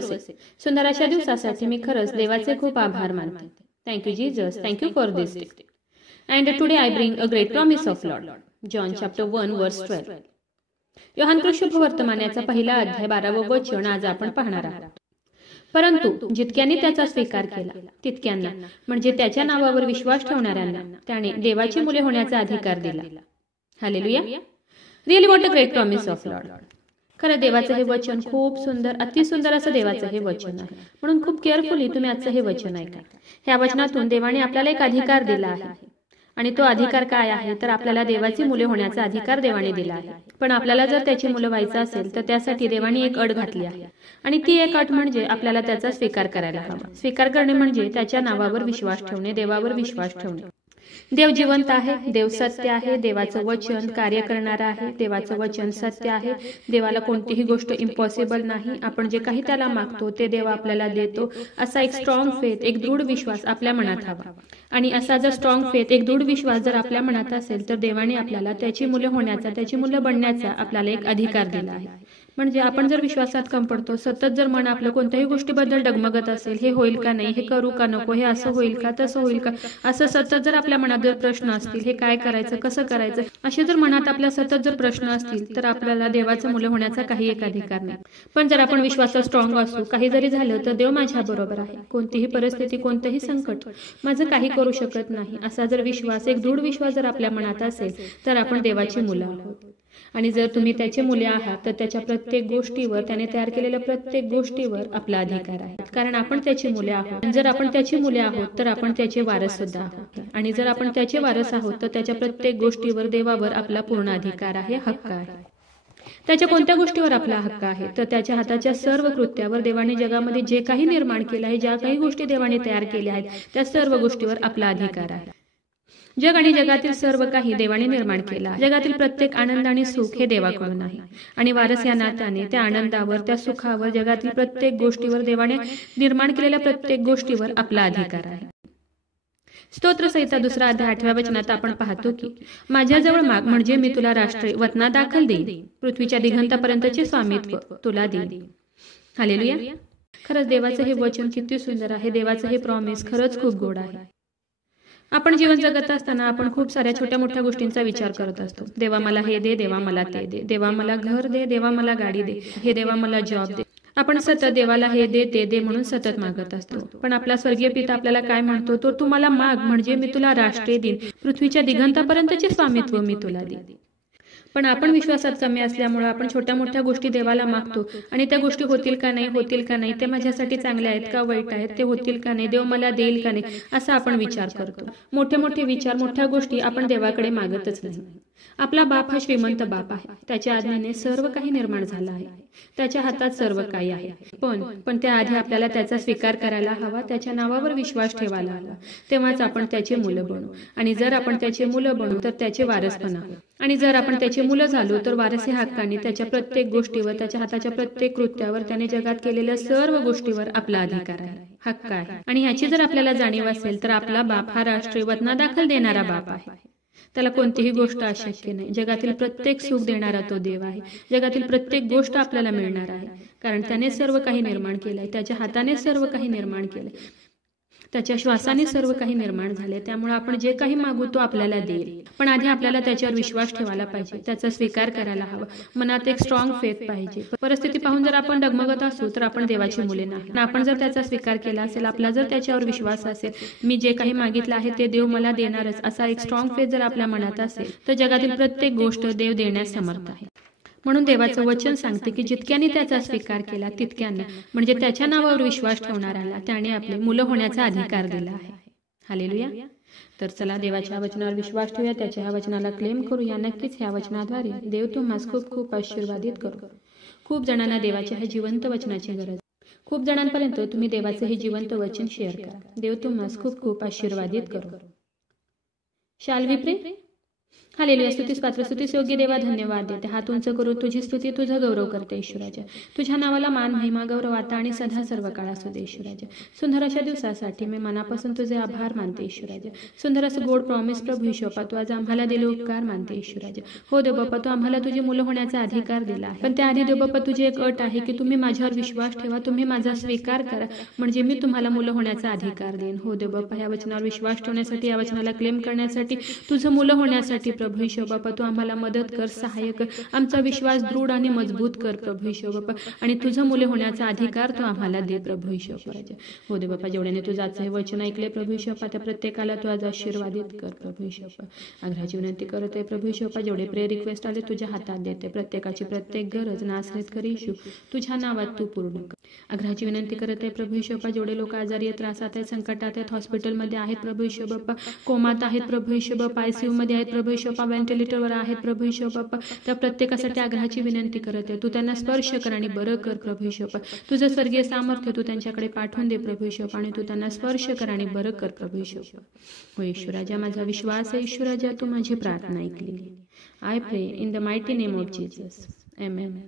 सर्वसे. सुंदर अशा दिवसासाठी मी खरंच देवाचे खूप आभार मानते. Thank you Jesus, thank you for this day. And today I bring a great promise of Lord. John chapter 1 वर्स 12. योहान शुभ वर्तमानाचा पहिला अध्याय 12वं वचन आज आपण पाहणार आहोत. परंतु जितक्यांनी त्याचा स्वीकार केला तितक्यांना म्हणजे त्याच्या नावावर विश्वास ठेवणाऱ्यांना त्याने देवाची मुले होण्याचा अधिकार दिला. Hallelujah. Really what a great promise of Lord. खरं देवाचं हे वचन खूप सुंदर, अतिसुंदर असं देवाचं हे वचन आहे. म्हणून खूप केअरफुली तुम्ही आजचं हे वचन ऐका. ह्या वचनातून देवाने आपल्याला एक अधिकार दिला आहे. आणि तो अधिकार काय आहे तर आपल्याला देवाची मुले होण्याचा अधिकार देवाने दिला आहे. पण आपल्याला जर त्याची मुलं व्हायचं असेल तर त्यासाठी देवाने एक अट घातली आहे. आणि ती एक अट म्हणजे आपल्याला त्याचा स्वीकार करायला हवा. स्वीकार करणे म्हणजे त्याच्या नावावर विश्वास ठेवणे, देवावर विश्वास ठेवणे. देव जिवंत आहे, देव सत्य आहे, देवाचं वचन कार्य करणारं आहे, देवाचं वचन सत्य आहे. देवाला कोणतीही गोष्ट इम्पॉसिबल नाही. आपण जे काही त्याला मागतो ते देव आपल्याला देतो. असा एक स्ट्रॉंग फेथ, एक दृढ विश्वास आपल्या मनात हवा. आणि असा जर स्ट्रॉंग फेथ, एक दृढ विश्वास जर आपल्या मनात असेल तर देवाने आपल्याला त्याची मुलं होण्याचा, त्याची मुलं बनण्याचा आपल्याला एक अधिकार दिला आहे. म्हणजे आपण जर विश्वासात कम पडतो, सतत जर मन आपलं कोणत्याही गोष्टीबद्दल डगमगत असेल, हे होईल का नाही, हे करू का नको, हे असं होईल का, तसं होईल का, असं सतत जर आपल्या मनात जर प्रश्न असतील, हे काय करायचं, कसं करायचं, असे जर मनात आपल्या सतत जर प्रश्न असतील तर आपल्याला देवाचं मुलं होण्याचा काही एक अधिकार नाही. पण जर आपण विश्वासात स्ट्रॉंग असू, काही जरी झालं तर देव माझ्या बरोबर आहे, कोणतीही परिस्थिती, कोणतेही संकट माझं काही करू शकत नाही, असा जर विश्वास, एक दृढ विश्वास जर आपल्या मनात असेल तर आपण देवाची मुलं आहोत. आणि जर तुम्ही त्याचे मुले आहात तर त्याच्या प्रत्येक गोष्टीवर, त्याने तयार केलेल्या प्रत्येक गोष्टीवर आपला अधिकार आहे. कारण आपण त्याची मुले आहोत. जर आपण त्याची मुले आहोत तर आपण त्याचे वारस सुद्धा आहोत. आणि जर आपण त्याचे वारस आहोत तर त्याच्या प्रत्येक गोष्टीवर, देवावर आपला पूर्ण अधिकार आहे, हक्क आहे. त्याच्या कोणत्या गोष्टीवर आपला हक्क आहे तर त्याच्या हाताच्या सर्व कृत्यावर, देवाने जगामध्ये जे काही निर्माण केलं आहे, ज्या काही गोष्टी देवाने तयार केल्या आहेत त्या सर्व गोष्टीवर आपला अधिकार आहे. जग आणि जगातील सर्व काही देवाने निर्माण केलं आहे. जगातील प्रत्येक आनंद आणि सुख हे देवाकडून आहे. आणि वारस या नात्याने त्या आनंदावर, त्या सुखावर, जगातील प्रत्येक गोष्टीवर, देवाने निर्माण केलेल्या प्रत्येक गोष्टीवर आपला अधिकार आहे. स्तोत्रसंहिता 2 अध्याय 8व्या वचनात आपण पाहतो की माझ्याजवळ माग म्हणजे मी तुला राष्ट्रीय वतना दाखल देईन, पृथ्वीच्या दिगंतापर्यंतचे स्वामित्व तुला देईन. हालेलुया. खरंच देवाचं हे वचन किती सुंदर आहे. देवाचं हे प्रॉमिस खरंच खूप गोड आहे. आपण जीवन जगत असताना आपण खूप साऱ्या छोट्या मोठ्या गोष्टींचा विचार करत असतो. देवा मला हे दे, देवा मला ते दे, देवा मला घर दे, देवा मला गाडी दे, हे देवा मला जॉब दे. आपण सतत देवाला हे दे, ते दे म्हणून सतत मागत असतो. पण आपला स्वर्गीय पिता आपल्याला काय म्हणतो, तो तुम्हाला माग म्हणजे मी तुला राष्ट्रे देईन, पृथ्वीच्या दिगंतापर्यंतचे स्वामित्व मी तुला देईन. पण आपण विश्वासात कमी असल्यामुळे आपण छोट्या मोठ्या गोष्टी देवाला मागतो आणि त्या गोष्टी होतील का नाही, होतील का नाही, ते माझ्यासाठी चांगले आहेत का वाईट आहेत, ते होतील का नाही, देव मला देईल का नाही, असा आपण विचार करतो. मोठे मोठे विचार, मोठ्या गोष्टी आपण देवाकडे मागतच नाही. आपला बाप हा श्रीमंत बाप आहे. त्याच्या आज्ञेने सर्व काही निर्माण झालं आहे. त्याच्या हातात सर्व काही आहे. पण त्याआधी आपल्याला त्याचा स्वीकार करायला हवा, त्याच्या नावावर विश्वास ठेवायला हवा. तेव्हाच आपण त्याचे मुलं बनू. आणि जर आपण त्याचे मुलं बनू तर त्याचे वारस पण आहोत. आणि जर आपण त्याचे मुलं झालो तर वारसी हक्काने त्याच्या प्रत्येक गोष्टीवर, त्याच्या हाताच्या प्रत्येक कृत्यावर, त्याने जगात केलेल्या सर्व गोष्टीवर आपला अधिकार आहे, हक्क आहे. आणि ह्याची जर आपल्याला जाणीव असेल तर आपला बाप हा राष्ट्रीय वतना दाखल देणारा बाप आहे. त्याला कोणतीही गोष्ट अशक्य नाही. जगातील प्रत्येक सुख देणारा तो देव आहे. जगातील प्रत्येक गोष्ट आपल्याला मिळणार आहे. कारण त्याने सर्व काही निर्माण केलंय, त्याच्या हाताने सर्व काही निर्माण केलंय, त्याच्या श्वासाने सर्व काही निर्माण झाले. त्यामुळे आपण जे काही मागू तो आपल्याला देईल. पण आधी आपल्याला त्याच्यावर विश्वास ठेवायला पाहिजे, त्याचा स्वीकार करायला हवा. मनात एक स्ट्रॉंग फेथ पाहिजे. परिस्थिती पाहून जर आपण डगमगत असू तर आपण देवाची मुले नाही. आपण जर त्याचा स्वीकार केला असेल, आपला जर त्याच्यावर विश्वास असेल, मी जे काही मागितलं आहे ते देव मला देणारच, असा एक स्ट्रॉंग फेथ जर आपल्या मनात असेल तर जगातील प्रत्येक गोष्ट देव देण्यास समर्थ आहे. म्हणून देवाचं वचन सांगते की जितक्यांनी त्याचा स्वीकार केला तितक्यांना म्हणजे त्याच्या नावावर विश्वास ठेवणाऱ्याला त्याने आपले मुलं होण्याचा अधिकार दिला आहे. हालेलुया. तर चला देवाच्या वचनावर विश्वास ठेवूया, त्याच्या ह्या वचनाला क्लेम करूया. नक्कीच ह्या वचनाद्वारे देव तुम्हाला खूप खूप आशीर्वादित करू. खूप जणांना देवाच्या ह्या जिवंत वचनाची गरज. खूप जणांपर्यंत तुम्ही देवाचे हे जिवंत वचन शेअर करा. देव तुम्हाला खूप खूप आशीर्वादित करू. शाल वी प्रे. हालेलुया. स्तुतीस पात्र, स्तुतीस योग्य देवा, धन्यवाद देते. हात उंच करून तुझी स्तुती, तुझा गौरव करते ईश्वराच्या. तुझ्या नावाला मान, महिमा, गौरव आता आणि सदा सर्व काळ असू दे ईश्वराच्या. सुंदर अशा दिवसासाठी मी मनापासून तुझे आभार मानते ईश्वराच्या. सुंदर असं गोड प्रॉमिस प्रभू ईशोपा, तू आज आम्हाला दिले उपकार मानते ईश्वराच्या. हो देव बाप्पा, तू आम्हाला तुझी मुलं होण्याचा अधिकार दिला आहे, पण त्याआधी देव बाप्पा तुझी एक अट आहे की तुम्ही माझ्यावर विश्वास ठेवा, तुम्ही माझा स्वीकार करा, म्हणजे मी तुम्हाला मुलं होण्याचा अधिकार देईन. हो देव बाप्पा, या वचनावर विश्वास ठेवण्यासाठी, या वचनाला क्लेम करण्यासाठी, तुझं मुलं होण्यासाठी प्रभू ईशो बाप्पा तू आम्हाला मदत कर, सहाय्य कर. आमचा विश्वास दृढ आणि मजबूत कर प्रभू ईशो बाप्पा, आणि तुझं मुले होण्याचा अधिकार तू आम्हाला दे प्रभू ईशो बाप्पा. हो दे बाप्पा, जेवढ्याने तुझं आजचं हे वचन ऐकले प्रभू ईशो बाप्पा, त्या प्रत्येकाला तू आज आशीर्वादित कर प्रभू ईशो बाप्पा. आग्रहाची विनंती करत आहे प्रभू ईशो बाप्पा, जेवढे प्रेयर रिक्वेस्ट आले तुझ्या हातात देते. प्रत्येकाची प्रत्येक गरज नासरेत कर येशू, तुझ्या नावात तू पूर्ण कर. आग्रहाची विनंती करत आहे प्रभू ईशो बाप्पा, जेवढे लोक आजारी आहेत, त्रासात आहेत, संकटात आहेत, हॉस्पिटलमध्ये आहेत प्रभू ईशो बाप्पा, कोमात आहेत प्रभू ईशो बाप्पा, ICU मध्ये आहेत प्रभू ईशो बाप्पा, व्हेंटिलेटरवर आहेत प्रभू ईशो बाप्पा, त्या प्रत्येकासाठी आग्रहाची विनंती करत आहे. तू त्यांना स्पर्श कर आणि बरं कर प्रभू ईशो बाप्पा. तुझं स्वर्गीय सामर्थ्य तू त्यांच्याकडे पाठवून दे प्रभू ईशो बाप्पा, आणि तू त्यांना स्पर्श कर आणि बरं कर प्रभू ईशो बाप्पा. हो ईश्वराजा, माझा विश्वास आहे ईश्वराजा, तू माझी प्रार्थना ऐकली. आय प्रे in the mighty name of Jesus. Amen.